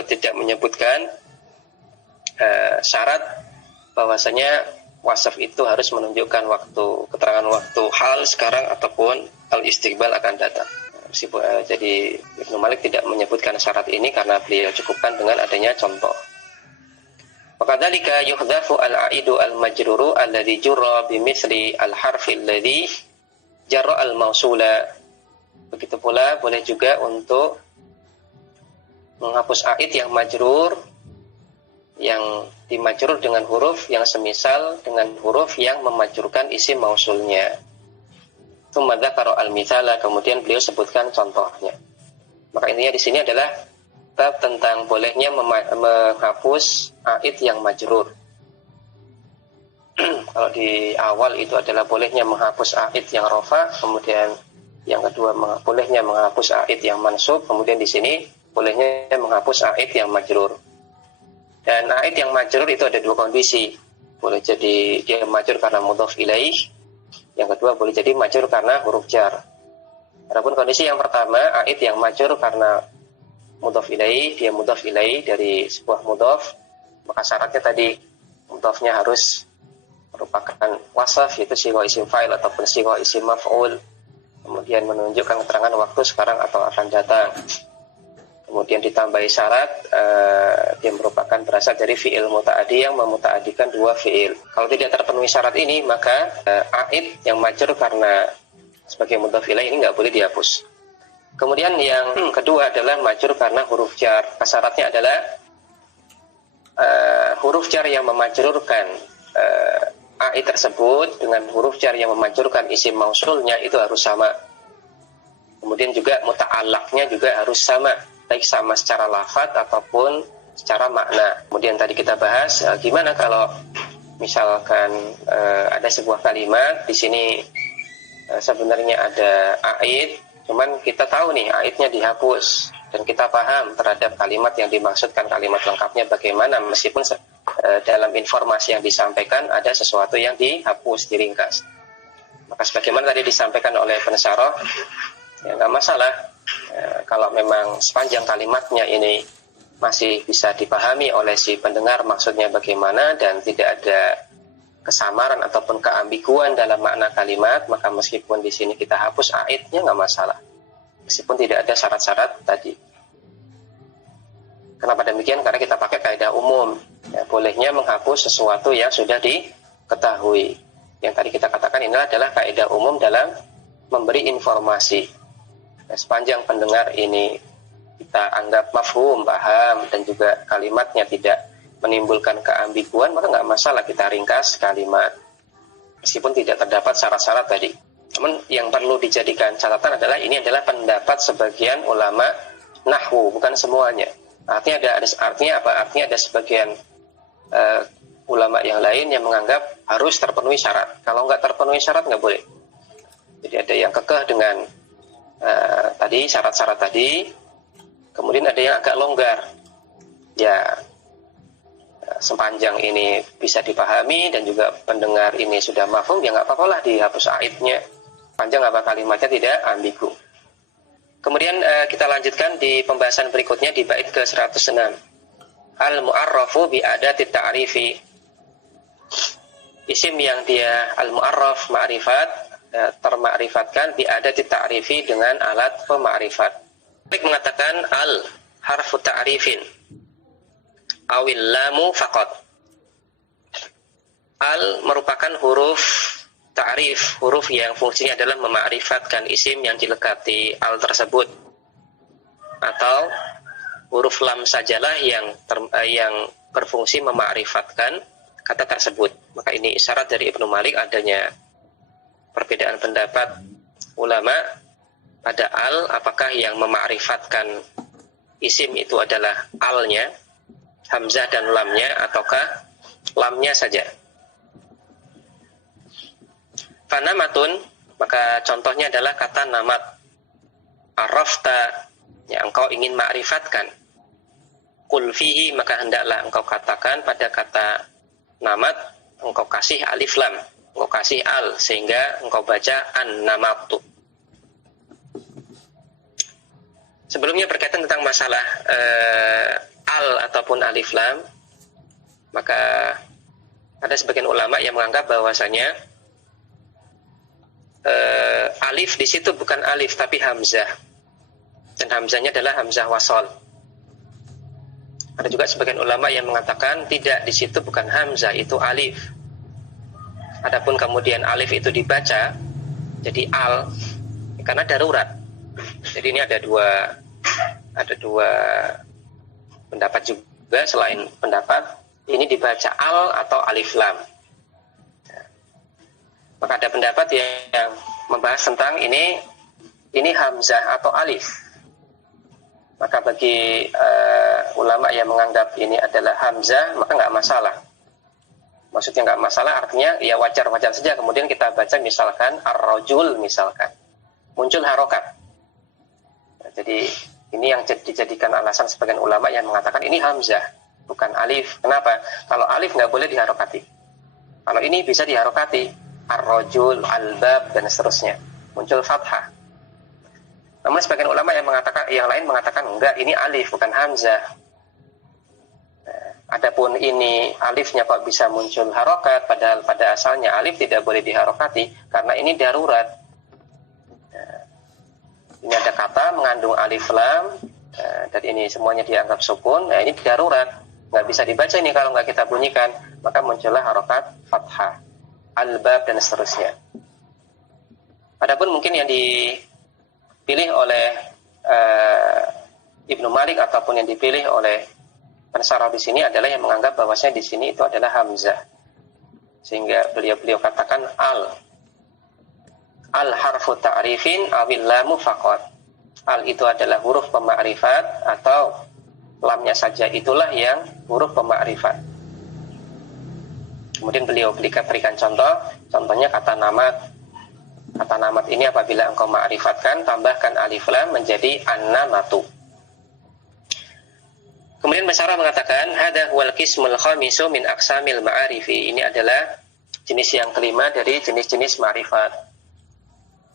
tidak menyebutkan syarat bahwasanya wasaf itu harus menunjukkan keterangan waktu hal sekarang ataupun al-istiqbal akan datang. Jadi Ibnu Malik tidak menyebutkan syarat ini karena beliau cukupkan dengan adanya contoh. Wakadzalika yuhdhafu al-aidu al-majruru alladhi jurra bimithli al-harfi alladhi jarra al-mausula. Begitu pula boleh juga untuk menghapus aid yang majrur, yang dimajrur dengan huruf yang semisal dengan huruf yang memajrurkan isim mausulnya. Tsumma dzakara al-mithala, kemudian beliau sebutkan contohnya. Maka intinya di sini adalah bab tentang bolehnya menghapus aid yang majrur. Kalau di awal itu adalah bolehnya menghapus aid yang rafa, kemudian yang kedua bolehnya menghapus aid yang mansub, kemudian di sini bolehnya menghapus aid yang majrur. Dan aid yang majrur itu ada dua kondisi. Boleh jadi dia majrur karena mudhaf ilaih, yang kedua boleh jadi majrur karena huruf jar. Adapun kondisi yang pertama, aid yang majrur karena mudhaf ilaih, dia mudhaf ilaih dari sebuah mudhaf, maka syaratnya tadi mudhafnya harus merupakan wasaf, yaitu sigha isim fa'il ataupun sigha isim maf'ul, kemudian menunjukkan keterangan waktu sekarang atau akan datang. Kemudian ditambahi syarat dia merupakan berasal dari fi'il muta'addi yang memuta'addikan dua fi'il. Kalau tidak terpenuhi syarat ini, maka aid yang majrur karena sebagai mudhaf ilaih ini nggak boleh dihapus. Kemudian yang kedua adalah majrur karena huruf jar. Syaratnya adalah huruf jar yang memajrurkan aid tersebut dengan huruf jar yang memajrurkan isim mausulnya itu harus sama. Kemudian juga muta'allaqnya juga harus sama, baik sama secara lafadz ataupun secara makna. Kemudian tadi kita bahas gimana kalau misalkan ada sebuah kalimat di sini sebenarnya ada aid, cuman kita tahu nih aidnya dihapus dan kita paham terhadap kalimat yang dimaksudkan, kalimat lengkapnya bagaimana, meskipun dalam informasi yang disampaikan ada sesuatu yang dihapus, diringkas. Maka sebagaimana tadi disampaikan oleh pensyarah, ya nggak masalah. Kalau memang sepanjang kalimatnya ini masih bisa dipahami oleh si pendengar maksudnya bagaimana dan tidak ada kesamaran ataupun keambiguan dalam makna kalimat, maka meskipun di sini kita hapus aidnya nggak masalah, meskipun tidak ada syarat-syarat tadi. Kenapa demikian? Karena kita pakai kaidah umum, ya, bolehnya menghapus sesuatu yang sudah diketahui. Yang tadi kita katakan ini adalah kaidah umum dalam memberi informasi. Ya, sepanjang pendengar ini kita anggap mafhum, paham, dan juga kalimatnya tidak menimbulkan keambiguan, maka nggak masalah kita ringkas kalimat, meskipun tidak terdapat syarat-syarat tadi. Namun yang perlu dijadikan catatan adalah ini adalah pendapat sebagian ulama nahwu, bukan semuanya. Artinya ada sebagian ulama yang lain yang menganggap harus terpenuhi syarat. Kalau nggak terpenuhi syarat nggak boleh. Jadi ada yang kekeh dengan tadi syarat-syarat tadi, kemudian ada yang agak longgar. Ya, sepanjang ini bisa dipahami dan juga pendengar ini sudah mafhum, ya nggak apa-apa lah dihapus aidnya. Panjang apa kalimatnya tidak ambigu. Kemudian kita lanjutkan di pembahasan berikutnya di bait ke-106. Al-mu'arrafu bi adati ta'rifi. Isim yang dia al-mu'arraf, ma'rifat, termakrifatkan bi adati ta'rifi dengan alat pemakrifat. Malik mengatakan al harfu ta'rifin awil lamu faqat. Al merupakan huruf ta'rif, huruf yang fungsinya adalah memakrifatkan isim yang dilekati al tersebut, atau huruf lam sajalah yang berfungsi memakrifatkan kata tersebut. Maka ini isyarat dari Ibnu Malik adanya perbedaan pendapat ulama pada al, apakah yang memakrifatkan isim itu adalah alnya, hamzah dan lamnya, ataukah lamnya saja. Fanamatun Maka contohnya adalah kata namat. Arafta, ya engkau ingin ma'rifatkan. Qul fihi, maka hendaklah engkau katakan pada kata namat, engkau kasih alif lam, engkau kasih al, sehingga engkau baca an-namatu. Sebelumnya berkaitan tentang masalah al ataupun alif lam, maka ada sebagian ulama yang menganggap bahwasanya alif di situ bukan alif tapi hamzah, dan hamzahnya adalah hamzah wasol. Ada juga sebagian ulama yang mengatakan tidak, di situ bukan hamzah, itu alif. Adapun kemudian alif itu dibaca jadi al karena darurat. Jadi ini ada dua pendapat juga selain pendapat ini dibaca al atau alif lam. Maka ada pendapat yang membahas tentang ini hamzah atau alif. Maka bagi ulama yang menganggap ini adalah hamzah, maka nggak masalah. Maksudnya nggak masalah, artinya ya wajar-wajar saja. Kemudian kita baca misalkan ar-rajul, misalkan muncul harokat. Nah, jadi ini yang dijadikan alasan sebagian ulama yang mengatakan ini hamzah, bukan alif. Kenapa? Kalau alif nggak boleh diharokati. Kalau ini bisa diharokati, ar-rajul, al-bab, dan seterusnya. Muncul fathah. Namun sebagian ulama yang lain mengatakan enggak, ini alif bukan hamzah. Adapun ini alifnya kok bisa muncul harokat, padahal pada asalnya alif tidak boleh diharokati karena ini darurat. Ini ada kata mengandung alif lam, dan ini semuanya dianggap sukun. Nah ini darurat, nggak bisa dibaca ini kalau nggak kita bunyikan, maka muncullah harokat fathah, al-bab, dan seterusnya. Adapun mungkin yang dipilih oleh Ibnu Malik ataupun yang dipilih oleh pensyarah di sini adalah yang menganggap bahwasanya di sini itu adalah hamzah, sehingga beliau katakan al harfu ta'rifin awil lamu faqat. Al itu adalah huruf pemakrifat atau lamnya saja itulah yang huruf pemakrifat. Kemudian beliau berikan contohnya kata namat. Kata namat ini apabila engkau ma'rifatkan, tambahkan alif lam menjadi an-namatu. Kemudian Basyarah mengatakan, hada huwal qismul khamisu min aqsamil ma'arifi. Ini adalah jenis yang kelima dari jenis-jenis ma'rifat.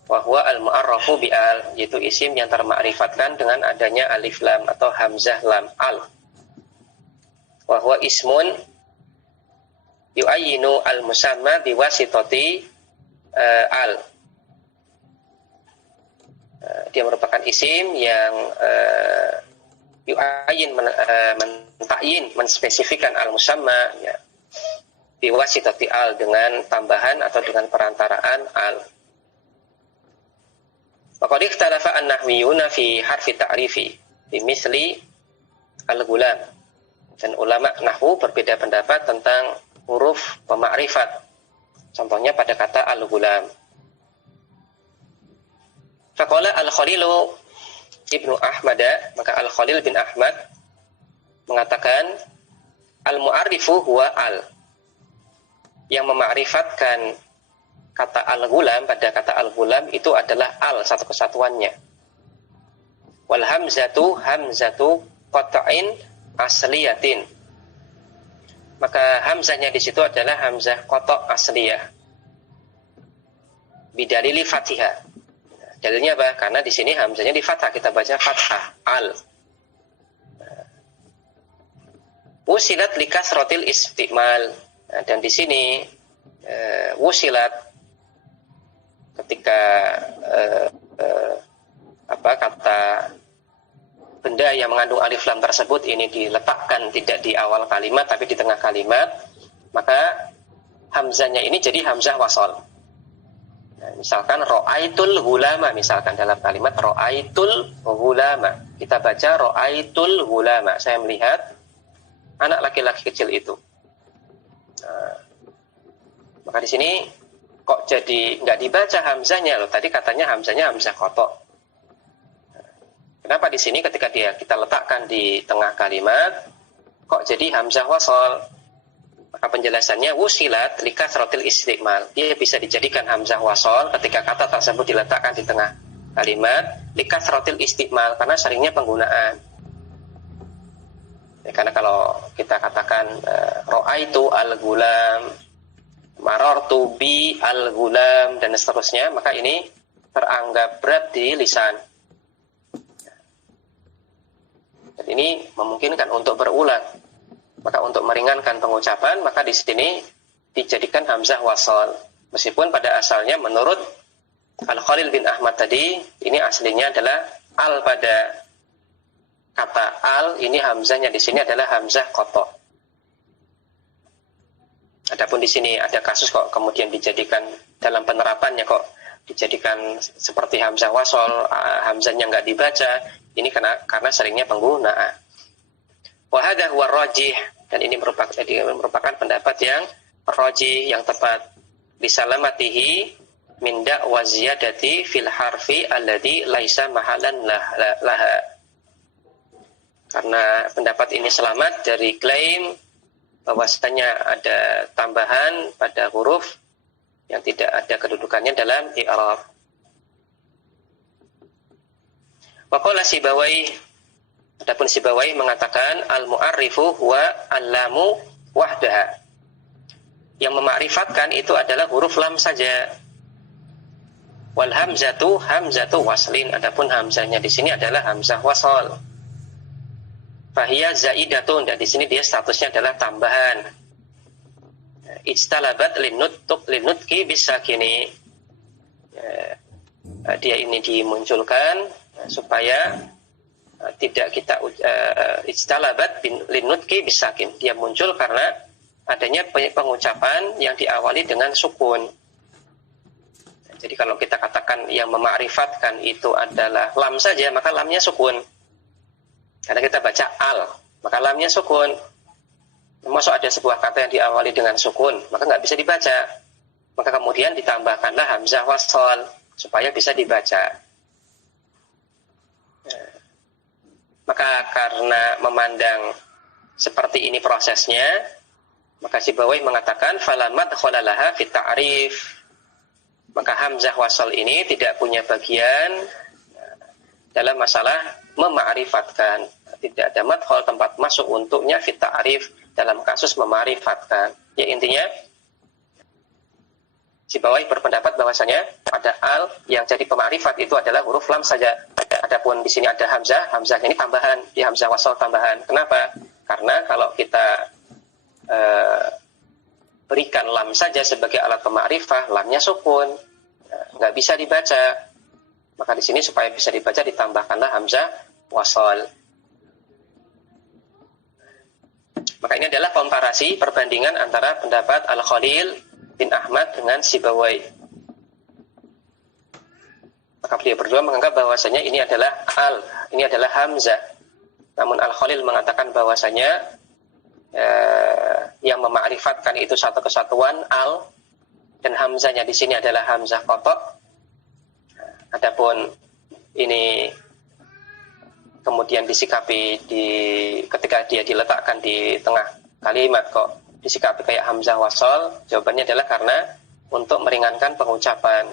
Wa huwa al-mu'arrafu bi'al, yaitu isim yang terma'rifatkan dengan adanya alif lam atau hamzah lam al. Wa huwa ismun yu'ayyinu al-musamma biwasitati al. Dia merupakan isim yang yu'ayyin mentakyin, menspesifikan al-musamma ya, biwasitati al, dengan tambahan atau dengan perantaraan al. Waqad ikhtalafa an-nahwiyuna fi harfi ta'rifi bimisli al-gulam. Dan ulama nahwu berbeda pendapat tentang huruf pemakrifat. Contohnya pada kata al-gulam. Faqala al-Khalilu Ibnu Ahmad, maka Al-Khalil bin Ahmad mengatakan al-mu'arrifu huwa al, yang mema'rifatkan kata al-gulam pada kata al-gulam itu adalah al satu kesatuannya. Wal hamzatu qat'in asliyatin, maka hamzahnya di situ adalah hamzah qata' asliyah bidalili fatihah. Dalilnya apa? Karena di sini hamzahnya di fathah, kita baca fathah al. Wusilat likasrotil istimal. Nah, dan di sini wusilat ketika kata benda yang mengandung alif lam tersebut ini diletakkan tidak di awal kalimat tapi di tengah kalimat, maka hamzahnya ini jadi hamzah wasol. Nah, misalkan ro'aitul hulama, misalkan dalam kalimat ro'aitul hulama, kita baca ro'aitul hulama, saya melihat anak laki-laki kecil itu. Nah, maka di sini kok jadi nggak dibaca hamzahnya loh? Tadi katanya hamzahnya hamzah kotok. Kenapa di sini ketika kita letakkan di tengah kalimat kok jadi hamzah wasol? Maka penjelasannya wusilat likasratil istiqmal. Dia bisa dijadikan hamzah wasol ketika kata tersebut diletakkan di tengah kalimat likasratil istiqmal karena seringnya penggunaan. Ya, karena kalau kita katakan ro'aitu al-gulam, marortu bi al-gulam dan seterusnya, maka ini teranggap berat di lisan. Dan ini memungkinkan untuk berulang. Maka untuk meringankan pengucapan, maka di sini dijadikan hamzah wasol. Meskipun pada asalnya menurut Al-Khalil bin Ahmad tadi, ini aslinya adalah al pada kata al, ini hamzahnya di sini adalah hamzah kotok. Adapun di sini ada kasus kok kemudian dijadikan dalam penerapannya kok dijadikan seperti hamzah wasol, hamzahnya nggak dibaca, ini karena seringnya penggunaan. Wahada huwa rajih, dan ini merupakan pendapat yang rajih, yang tepat. Bisalamatihi min da'wa ziyadati fil harfi alladhi laisa mahalan laha. Karena pendapat ini selamat dari klaim bahwasanya ada tambahan pada huruf yang tidak ada kedudukannya dalam i'rab. Wa qala Sibawayh, adapun Sibawayh mengatakan al-mu'arrifu huwa al-lamu wahdaha. Yang mema'rifatkan itu adalah huruf lam saja. Wal hamzatu hamzatu waslin, adapun hamzahnya di sini adalah hamzah wasal. Fahiya zaidatun, dan di sini dia statusnya adalah tambahan. Ijtalabat linutki bisakini. Dia ini dimunculkan supaya tidak kita ijtalabat linutki bisakin. Dia muncul karena adanya pengucapan yang diawali dengan sukun. Jadi kalau kita katakan yang mema'rifatkan itu adalah lam saja, maka lamnya sukun. Karena kita baca al, maka lamnya sukun. Masuk ada sebuah kata yang diawali dengan sukun, maka nggak bisa dibaca. Maka kemudian ditambahkanlah hamzah wasol supaya bisa dibaca. Maka karena memandang seperti ini prosesnya, maka Sibawayh mengatakan falamat kholalaha fit ta'rif. Maka hamzah wasol ini tidak punya bagian dalam masalah mema'rifatkan. Tidak ada madkhol, tempat masuk untuknya fit ta'rif dalam kasus mema'rifatkan. Ya, intinya Sibawayh berpendapat bahwasanya pada al yang jadi pema'rifat itu adalah huruf lam saja. Adapun di sini ada hamzah, hamzahnya ini tambahan, di hamzah wasal tambahan. Kenapa? Karena kalau kita berikan lam saja sebagai alat pema'rifah, lamnya sukun, nggak bisa dibaca. Maka di sini supaya bisa dibaca ditambahkanlah hamzah wasal. Maka ini adalah komparasi perbandingan antara pendapat Al-Khalil bin Ahmad dengan Sibawayh. Maka beliau berdua menganggap bahwasanya ini adalah al, ini adalah hamzah. Namun Al-Khalil mengatakan bahwasanya yang mema'rifatkan itu satu kesatuan al, dan hamzahnya di sini adalah hamzah kotok. Adapun ini kemudian disikapi ketika dia diletakkan di tengah kalimat kok disikapi kayak hamzah wasol, jawabannya adalah karena untuk meringankan pengucapan,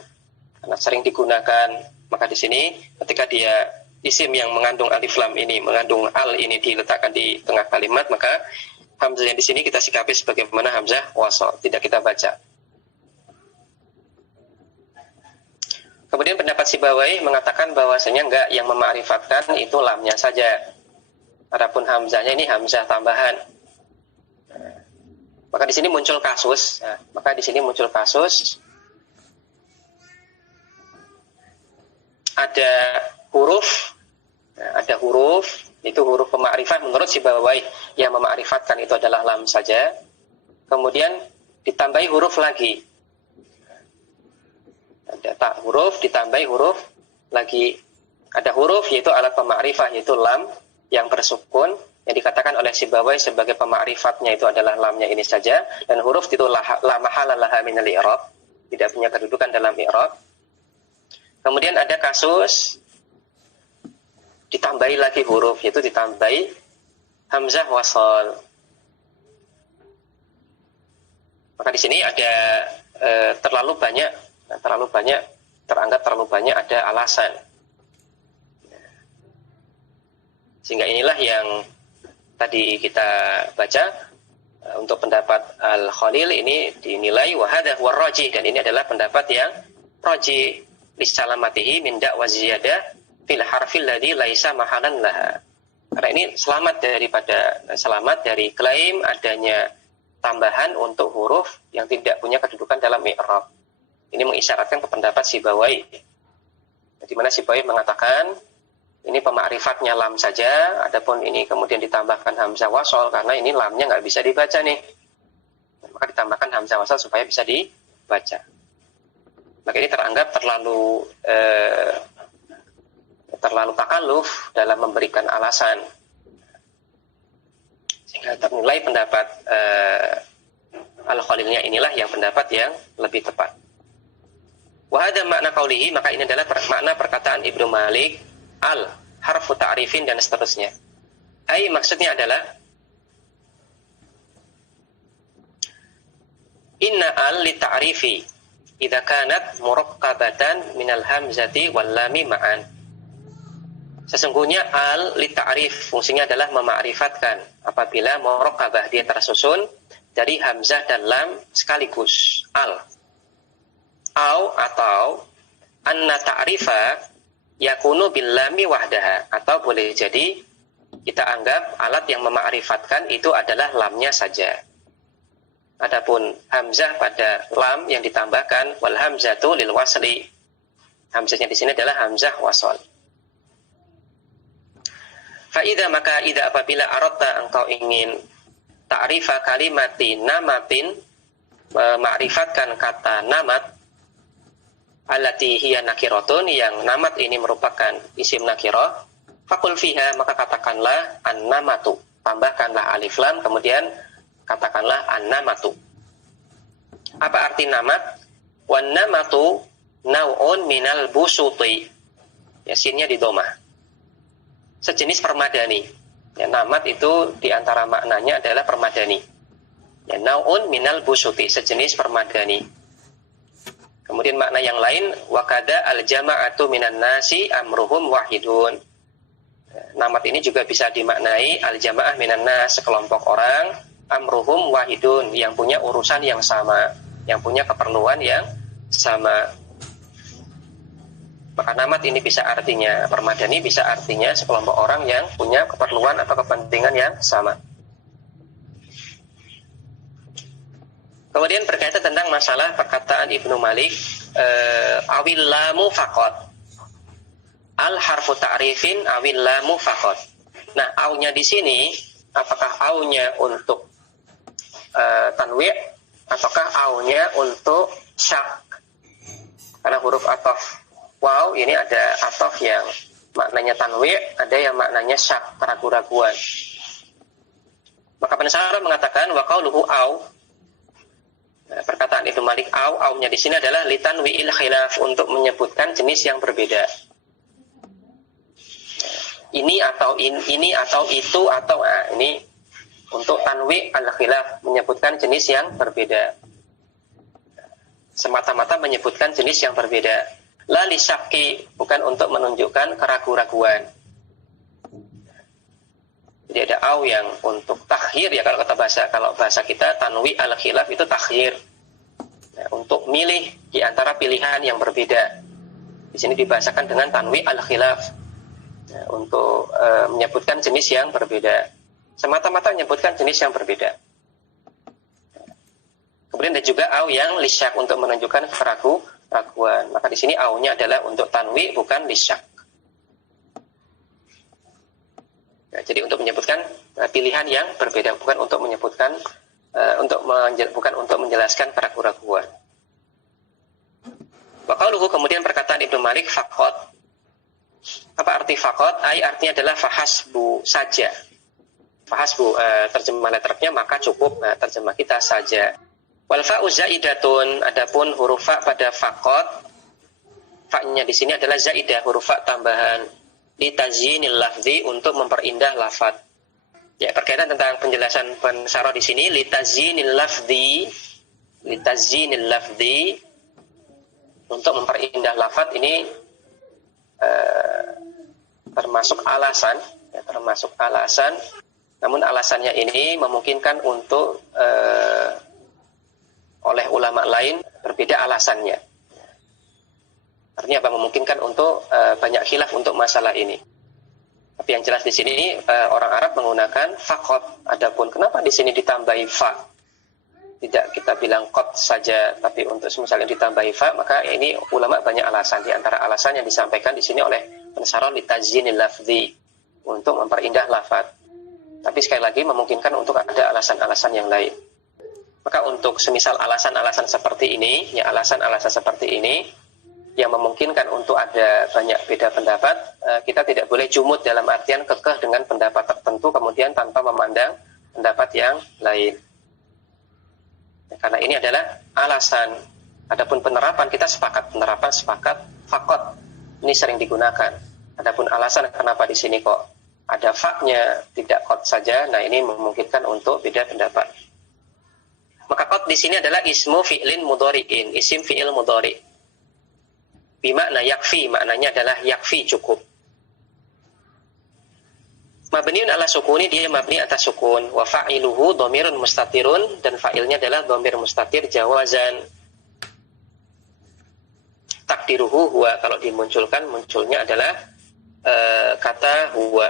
karena sering digunakan. Maka di sini ketika dia isim yang mengandung alif lam ini, mengandung al ini diletakkan di tengah kalimat, maka hamzah yang di sini kita sikapi sebagaimana hamzah wasol, tidak kita baca. Kemudian pendapat Sibawayh mengatakan bahwasanya enggak, yang mema'rifatkan itu lamnya saja. Adapun hamzahnya ini hamzah tambahan. Maka di sini muncul kasus. Ada huruf, itu huruf pemakrifat menurut Sibawayh yang mema'rifatkan itu adalah lam saja. Kemudian ditambahi huruf lagi. Ada huruf ditambahi huruf lagi. Ada huruf yaitu alat pemakrifah yaitu lam yang bersukun, yang dikatakan oleh Sibawayh sebagai pemakrifatnya itu adalah lamnya ini saja, dan huruf itu la mahala laha minal i'rab, tidak punya kedudukan dalam i'rab. Kemudian ada kasus ditambahi lagi huruf, yaitu ditambahi hamzah wasal. Maka di sini ada teranggap terlalu banyak ada alasan. Sehingga inilah yang tadi kita baca untuk pendapat Al-Khalil ini dinilai wahada warraji, dan ini adalah pendapat yang raji lisalamatihi min da'wa ziyadah fil harfil ladzi laisa mahalan laha. Karena ini selamat dari klaim adanya tambahan untuk huruf yang tidak punya kedudukan dalam i'rab. Ini mengisyaratkan ke pendapat Sibawai, di mana Sibawai mengatakan ini pemakrifatnya lam saja, adapun ini kemudian ditambahkan hamzah wasol karena ini lamnya nggak bisa dibaca nih, maka ditambahkan hamzah wasol supaya bisa dibaca. Maka ini teranggap terlalu takalluf dalam memberikan alasan, sehingga ternilai pendapat Al-Khalilnya inilah yang pendapat yang lebih tepat. Wahada makna qaulihi, maka ini adalah makna perkataan Ibnu Malik al harfu ta'rifin dan seterusnya. Ai maksudnya adalah inna al li ta'rifi idza kanat murakkabatan minal hamzati wal lami ma'an. Sesungguhnya al li ta'rif fungsinya adalah mema'rifatkan apabila murakkabah dia tersusun dari hamzah dan lam sekaligus. Al atau anna ta'rifa yakunu bil lami wahdaha, atau boleh jadi kita anggap alat yang mema'rifatkan itu adalah lamnya saja. Adapun hamzah pada lam yang ditambahkan wal hamzatu lil wasli. Hamzahnya di sini adalah hamzah wasal. Fa idza maka idza apabila aradta engkau ingin ta'rifa kalimati namatin, ma'rifatkan kata namat, allati hiya nakiratun, yang namat ini merupakan isim nakirah, faqul fiha, maka katakanlah an-namatu, tambahkanlah alif lam kemudian katakanlah an-namatu. Apa arti namat? Wan namatu nau'un minal busuti, ya sinnya di domah, sejenis permadani. Ya, namat itu diantara maknanya adalah permadani. Ya, nau'un minal busuti, sejenis permadani. Kemudian makna yang lain, wakada al-jama'atu minan nasi amruhum wahidun. Namat ini juga bisa dimaknai al-jama'ah minan nas, sekelompok orang, amruhum wahidun, yang punya urusan yang sama, yang punya keperluan yang sama. Maka namat ini bisa artinya permadani, bisa artinya sekelompok orang yang punya keperluan atau kepentingan yang sama. Kemudian berkaitan tentang masalah perkataan Ibnu Malik, awil lamu faqat, al harfu ta'rifin awil lamu faqat. Nah, aunya di sini apakah aunya untuk tanwi' ataukah aunya untuk syak? Karena huruf ataf waw ini ada ataf yang maknanya tanwi', ada yang maknanya syak, keraguan-raguan. Maka pensyarah mengatakan wa qauluhu au, perkataan Ibnu Malik au-nya di sini adalah litanwi'il khilaf, untuk menyebutkan jenis yang berbeda. Ini atau itu atau ini untuk tanwi' al-khilaf, menyebutkan jenis yang berbeda. Semata-mata menyebutkan jenis yang berbeda. La li syakki, bukan untuk menunjukkan keraguan-raguan. Jadi ada au yang untuk takhir, ya kalau bahasa kita tanwi al-khilaf itu takhir. Nah, untuk milih di antara pilihan yang berbeda. Di sini dibahasakan dengan tanwi al-khilaf. Nah, untuk menyebutkan jenis yang berbeda. Semata-mata menyebutkan jenis yang berbeda. Kemudian ada juga au yang lisyak, untuk menunjukkan keraguan. Maka di sini au-nya adalah untuk tanwi, bukan lisyak. Nah, jadi untuk menyebutkan pilihan yang berbeda, bukan untuk menyebutkan bukan untuk menjelaskan keraguan-raguan. Wa qauluhu, kemudian perkataan Ibnu Malik faqat. Apa arti faqat? Artinya adalah fahasbu, saja. Fahasbu terjemah letternya maka cukup, terjemah kita saja. Wal fa'u zaidatun, adapun huruf fa pada faqat, fa-nya di sini adalah zaidah, huruf fa tambahan. Litazyinil lafzi, untuk memperindah lafaz. Ya, berkaitan tentang penjelasan pensyarah di sini, litazyinil lafzi, litazyinil lafzi, untuk memperindah lafaz ini termasuk alasan, ya, termasuk alasan. Namun alasannya ini memungkinkan untuk oleh ulama lain berbeda alasannya. Artinya apa? Memungkinkan untuk banyak khilaf untuk masalah ini. Tapi yang jelas di sini orang Arab menggunakan faqat. Adapun kenapa di sini ditambahi fa? Tidak kita bilang qad saja, tapi untuk misalnya ditambahi fa, maka ini ulama banyak alasan. Di antara alasan yang disampaikan di sini oleh pensarah litazyinil lafzi, untuk memperindah lafaz. Tapi sekali lagi memungkinkan untuk ada alasan-alasan yang lain. Maka untuk semisal alasan-alasan seperti ini, ya alasan-alasan seperti ini yang memungkinkan untuk ada banyak beda pendapat, kita tidak boleh jumud dalam artian kekeh dengan pendapat tertentu kemudian tanpa memandang pendapat yang lain. Karena ini adalah alasan. Adapun penerapan kita sepakat, penerapan sepakat fakot ini sering digunakan. Adapun alasan kenapa di sini kok ada faknya tidak kot saja, nah ini memungkinkan untuk beda pendapat. Maka kot di sini adalah ismu fi'lin mudhari'in, isim fi'il mudhari'. Bimakna yakfi, maknanya adalah yakfi, cukup. Mabniun ala sukuni, dia mabni atas sukun. Wa fa'iluhu dhamirun mustatirun, dan fa'ilnya adalah dhamir mustatir jawazan. Takdiruhu huwa, kalau dimunculkan, munculnya adalah kata huwa.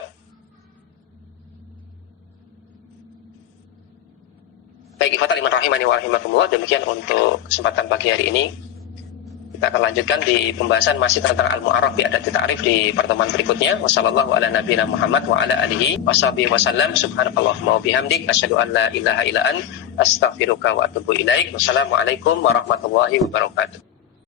Baik, ikhwatal iman rahimani wa rahimakumullah, demikian untuk kesempatan pagi hari ini. Kita akan lanjutkan di pembahasan masih tentang al-mu'arraf bi adati ta'rif di pertemuan berikutnya. Wassallallahu ala nabiyina Muhammad wa ala alihi washabihi wasallam. Subhanakallahumma wa bihamdik asyhadu an la ilaha illa anta astaghfiruka wa atubu ilaik. Wassalamualaikum warahmatullahi wabarakatuh.